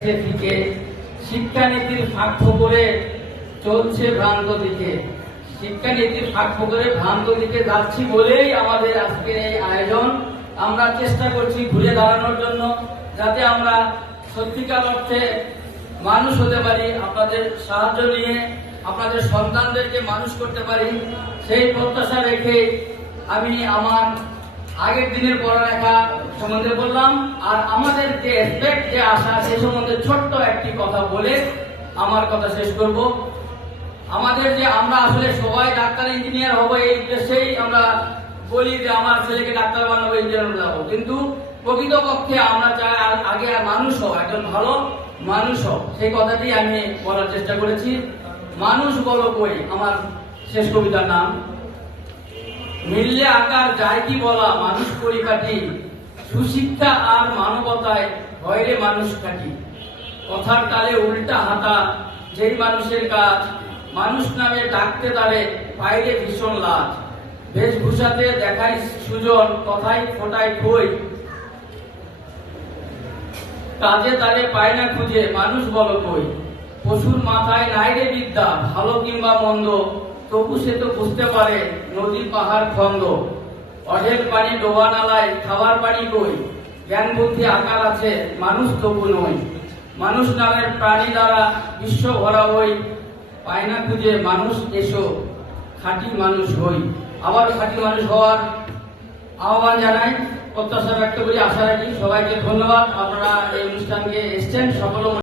দিকে শিক্ষানীতির ফাঁক ফোকরে চলছে ভ্রান্ত দিকে। শিক্ষানীতির ফাঁক ফোকরে ভ্রান্ত দিকে যাচ্ছি বলেই আমাদের আজকের এই আয়োজন। আমরা চেষ্টা করছি ঘুরে দাঁড়ানোর জন্য, যাতে আমরা সত্যিকার অর্থে মানুষ হতে পারি, আপনাদের সাহায্য নিয়ে আপনাদের সন্তানদেরকে মানুষ করতে পারি, সেই প্রত্যাশা রেখে আমি আমার আগের দিনের পড়ালেখা সম্বন্ধে বললাম, আর আমাদের যে এক্সপেক্ট যে আশা সে সম্বন্ধে ছোট্ট একটি কথা বলে আমার কথা শেষ করব। আমাদের যে আমরা আসলে সবাই ডাক্তার ইঞ্জিনিয়ার হবো এই উদ্দেশ্যেই আমরা বলি যে আমার ছেলেকে ডাক্তার বানাবো, ইঞ্জিনিয়ার বানাবো, কিন্তু প্রকৃতপক্ষে আমরা চাই আগে মানুষ হোক, একজন ভালো মানুষ হোক, সেই কথাটি আমি বলার চেষ্টা করেছি। মানুষ বলো কই আমার শেষ কবিতার নাম। মিললে আকার যায় কি বলা, মানুষ পরিপাটি, সুশিক্ষা আর মানবতায় ভয়রে মানুষ কাটি, কথার তালে উল্টা হাঁটা যেই মানুষের কাজ, মানুষ নামে ডাকতে তারে বাইরে ভীষণ লাজ, বেশভূষাতে দেখায় সুজন, কথায় ফোটায় খই, কাজে তারে পায় না খুঁজে, মানুষ বলো কই। পশুর মাথায় নাই রে বিদ্যা, ভালো কিংবা মন্দ, তবু সে তো বুঝতে পারে নদী পাহাড় খন্দ, অঢেল পানি ডোবা নালায় খাবার পানি কই, জ্ঞান বুদ্ধি আকার আছে মানুষ তবু নই, মানুষ নামের প্রাণী দ্বারা বিশ্ব ভরা হই, পায় না খুঁজে মানুষ এসো খাঁটি মানুষ হই। আবার খাঁটি মানুষ হওয়ার আহ্বান জানাই, প্রত্যাশা ব্যক্ত করি, আশা রাখি। সবাইকে ধন্যবাদ, আপনারা এই অনুষ্ঠানকে এসছেন। সকল